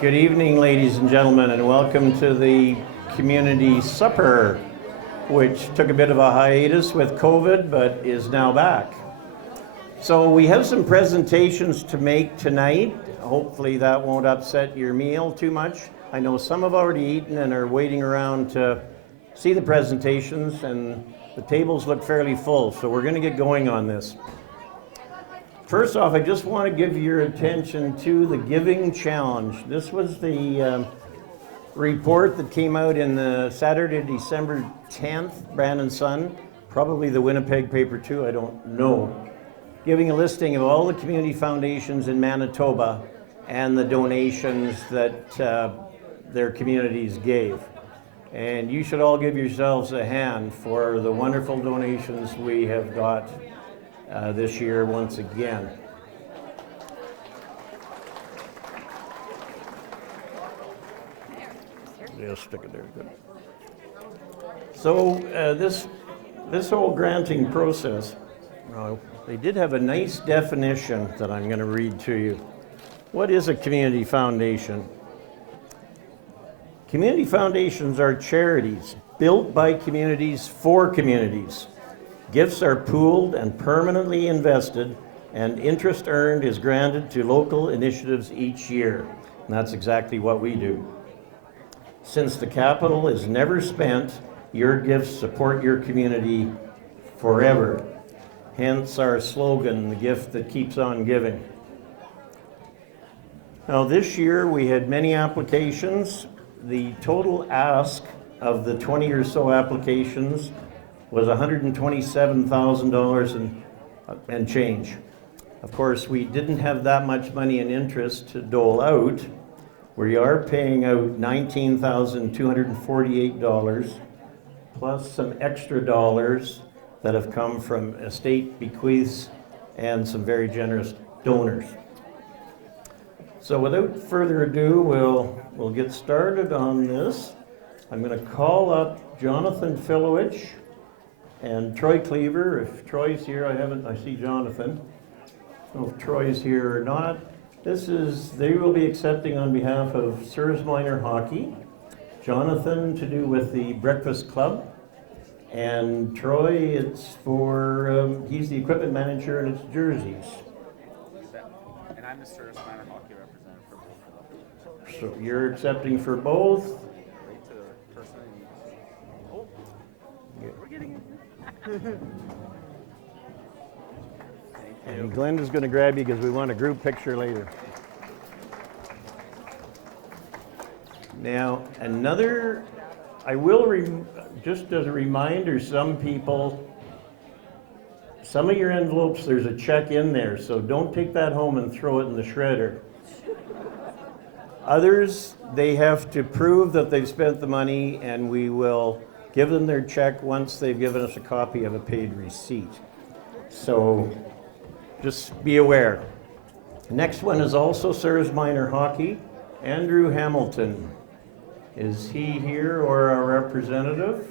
Good evening, ladies and gentlemen, and welcome to the community supper, which took a bit of a hiatus with COVID, but is now back. So we have some presentations to make tonight. Hopefully that won't upset your meal too much. I know some have already eaten and are waiting around to see the presentations, and the tables look fairly full, so we're going to get going on this. First off, I just want to give your attention to the Giving Challenge. This was the report that came out in the Saturday, December 10th, Brandon Sun, probably the Winnipeg paper too, I don't know, giving a listing of all the community foundations in Manitoba and the donations that their communities gave. And you should all give yourselves a hand for the wonderful donations we have got this year once again. Yeah, stick it there, good. So this whole granting process, they did have a nice definition that I'm going to read to you. What is a community foundation? Community foundations are charities built by communities for communities. Gifts are pooled and permanently invested, and interest earned is granted to local initiatives each year. And that's exactly what we do. Since the capital is never spent, your gifts support your community forever. Hence our slogan, the gift that keeps on giving. Now this year we had many applications. The total ask of the 20 or so applications was $127,000 and change. Of course, we didn't have that much money in interest to dole out. We are paying out $19,248 plus some extra dollars that have come from estate bequeaths and some very generous donors. So without further ado, we'll get started on this. I'm going to call up Jonathan Filowich and Troy Cleaver. If Troy's here, I see Jonathan. I don't know if Troy's here or not. They will be accepting on behalf of Sirs Minor Hockey. Jonathan to do with the Breakfast Club. And Troy, it's for, he's the equipment manager and it's jerseys. And I'm the Sirs Minor Hockey representative for both of them. So you're accepting for both. Right to the person in need. Oh, we're getting it. And Glenda's going to grab you because we want a group picture later. Now, I will, just as a reminder, some of your envelopes, there's a check in there, so don't take that home and throw it in the shredder. Others, they have to prove that they've spent the money, and we will give them their check once they've given us a copy of a paid receipt. So just be aware. Next one is also Sirs Minor Hockey. Andrew Hamilton. Is he here or a representative?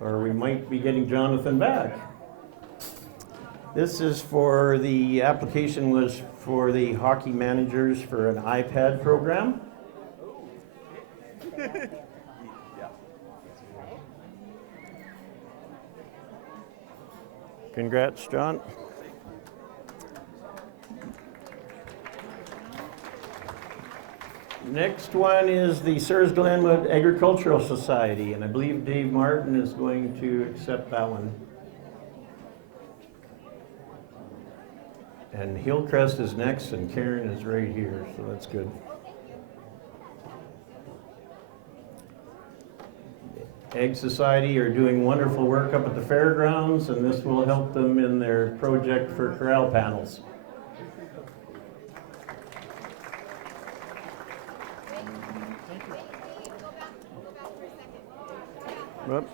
Or we might be getting Jonathan back. This is for the application was for the hockey managers for an iPad program. Congrats, John. Next one is the Sirs Glenwood Agricultural Society, and I believe Dave Martin is going to accept that one. And Hillcrest is next, and Karen is right here, so that's good. Ag Society are doing wonderful work up at the fairgrounds, and this will help them in their project for corral panels. Whoop.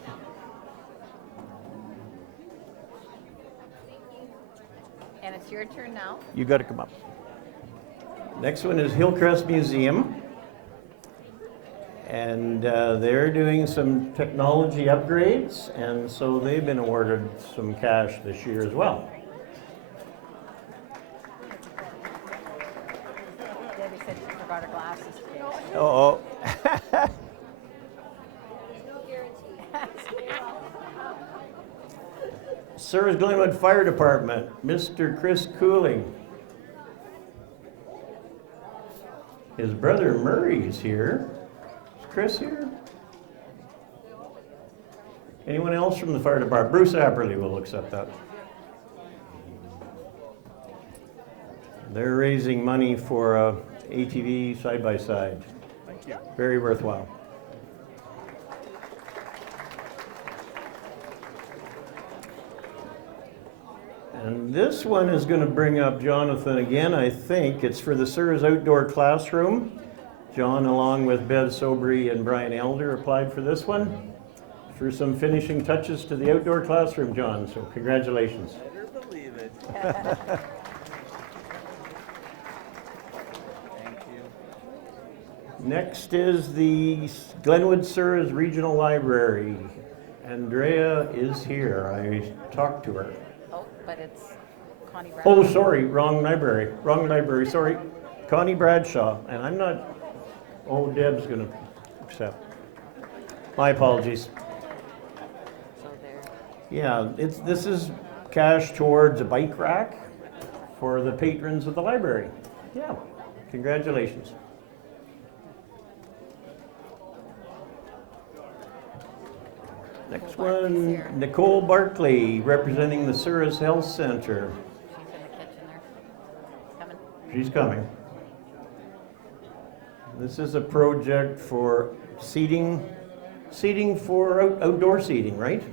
And it's your turn now. You got to come up. Next one is Hillcrest Museum. And they're doing some technology upgrades, and so they've been awarded some cash this year as well. Debbie said brought her glasses today. Oh, Surrey's Glenwood Fire Department, Mr. Chris Cooling. His brother Murray's here. Is Chris here? Anyone else from the fire department? Bruce Apperly will accept that. They're raising money for a ATV side-by-side. Thank you. Very worthwhile. And this one is going to bring up Jonathan again, I think. It's for the Surrey's Outdoor Classroom. John, along with Bev Sobry and Brian Elder, applied for this one for some finishing touches to the outdoor classroom, John. So congratulations. Better believe it. Thank you. Next is the Glenwood Surrey's Regional Library. Andrea is here. I talked to her. Oh, but it's Connie Brown. Oh, sorry, wrong library, sorry. Connie Bradshaw, and I'm not, oh, Deb's gonna accept. My apologies. So there. Yeah, this is cash towards a bike rack for the patrons of the library. Yeah, congratulations. Next one, Nicole Barkley, representing the Surrey's Health Center. She's in the kitchen there. Coming. She's coming. This is a project for seating for outdoor seating, right?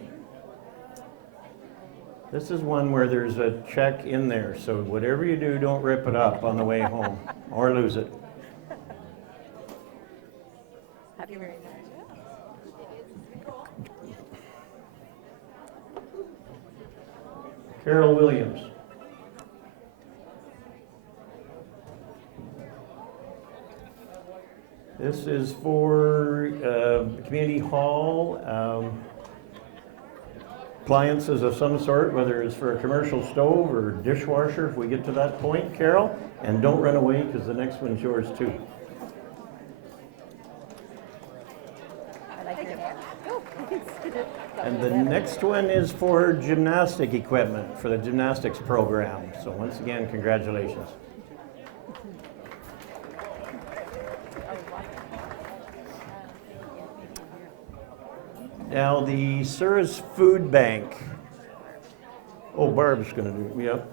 This is one where there's a check in there, so whatever you do, don't rip it up on the way home or lose it. Happy very much. Carol Williams. This is for community hall, appliances of some sort, whether it's for a commercial stove or dishwasher, if we get to that point, Carol. And don't run away, because the next one's yours too. I like your hair. And the next one is for gymnastic equipment for the gymnastics program. So once again, congratulations. Now the Surrey's Food Bank. Oh, Barb's gonna do it, yep.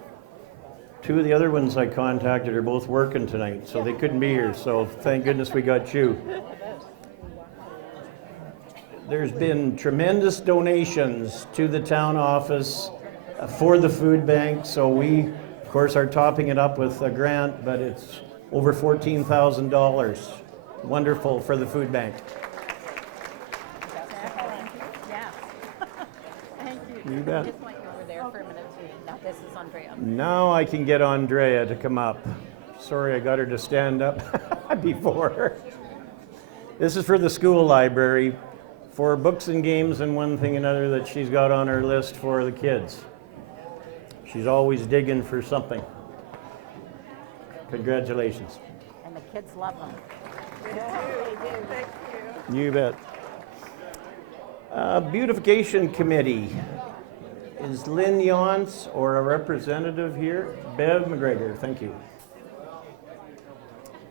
Two of the other ones I contacted are both working tonight, so they couldn't be here, so thank goodness we got you. There's been tremendous donations to the town office for the food bank, so we, of course, are topping it up with a grant, but it's over $14,000. Wonderful for the food bank. Yeah. Thank you. You bet. I just want you over there for a minute too. Now this is Andrea. Now I can get Andrea to come up. Sorry, I got her to stand up before. This is for the school library, for books and games and one thing and another that she's got on her list for the kids. She's always digging for something. Congratulations. And the kids love them. You bet. Beautification Committee. Is Lynn Yonce or a representative here? Bev McGregor, thank you.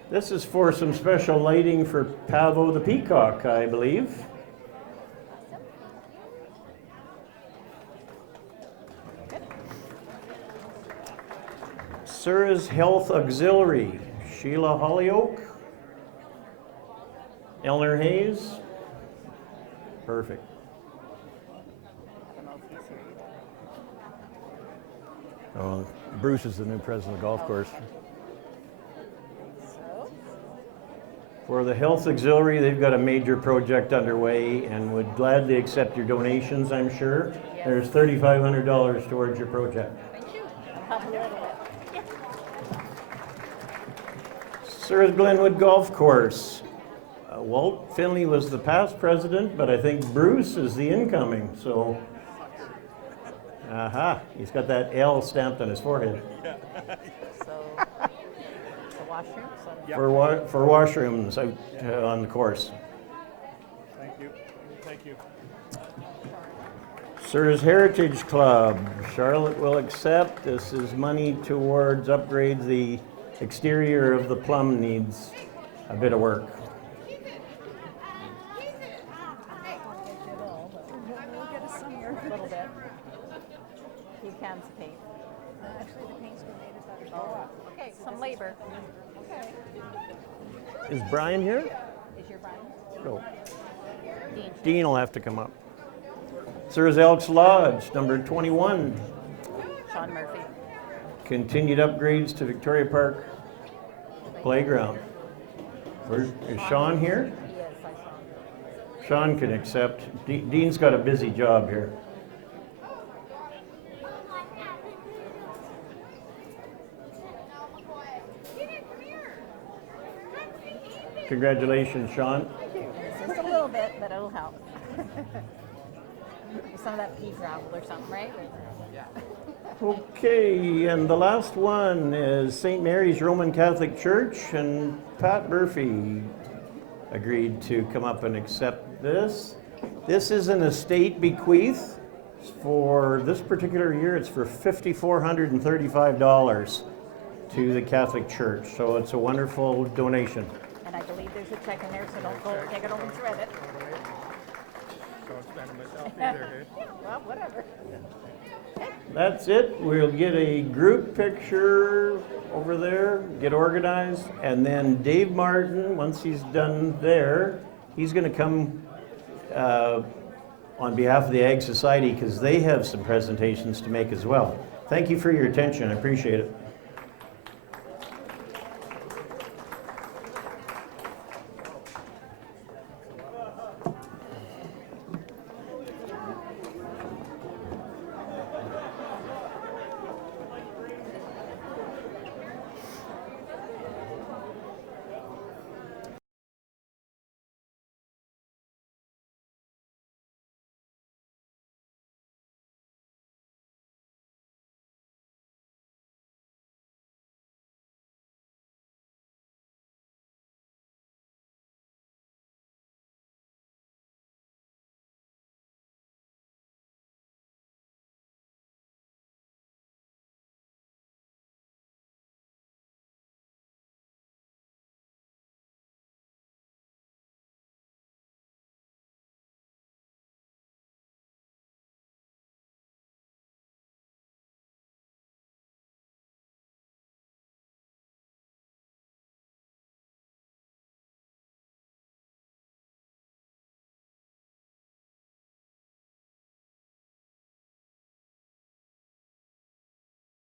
This is for some special lighting for Pavo the Peacock, I believe. Surrey's Health Auxiliary, Sheila Hollyoak. Eleanor Hayes. Perfect. Oh, Bruce is the new president of the golf course. So, For the Health Auxiliary, they've got a major project underway and would gladly accept your donations, I'm sure. Yes. There's $3,500 towards your project. thank you. Help a little bit. Surrey's Glenwood Golf Course. Walt Finley was the past president, but I think Bruce is the incoming, so. Aha, he's got that L stamped on his forehead. So, washrooms. So Yep. for washrooms out on the course. Thank you. Thank you. Sirs Heritage Club, Charlotte will accept. This is money towards upgrades. The exterior of the plum needs a bit of work. we'll get a summer. A little bit. Few cans of paint. Actually, the paint's donated by the okay, some labor. Okay. Is Brian here? Is your Brian? No. Dean. Dean will have to come up. Sirs Elks Lodge, number 21. Sean Murphy. Continued upgrades to Victoria Park Playground. Is Sean here? He is, I saw him. Sean can accept. Dean's got a busy job here. Congratulations, Sean. It's just a little bit, but it'll help. Some of that pea gravel or something, right? Okay, and the last one is St. Mary's Roman Catholic Church, and Pat Murphy agreed to come up and accept this. This is an estate bequeath. For this particular year, it's for $5,435 to the Catholic Church, so it's a wonderful donation. And I believe there's a check in there, so don't go take it home and shred it. Don't spend myself either. Well, whatever. That's it. We'll get a group picture over there, get organized, and then Dave Martin, once he's done there, he's going to come on behalf of the Ag Society because they have some presentations to make as well. Thank you for your attention. I appreciate it.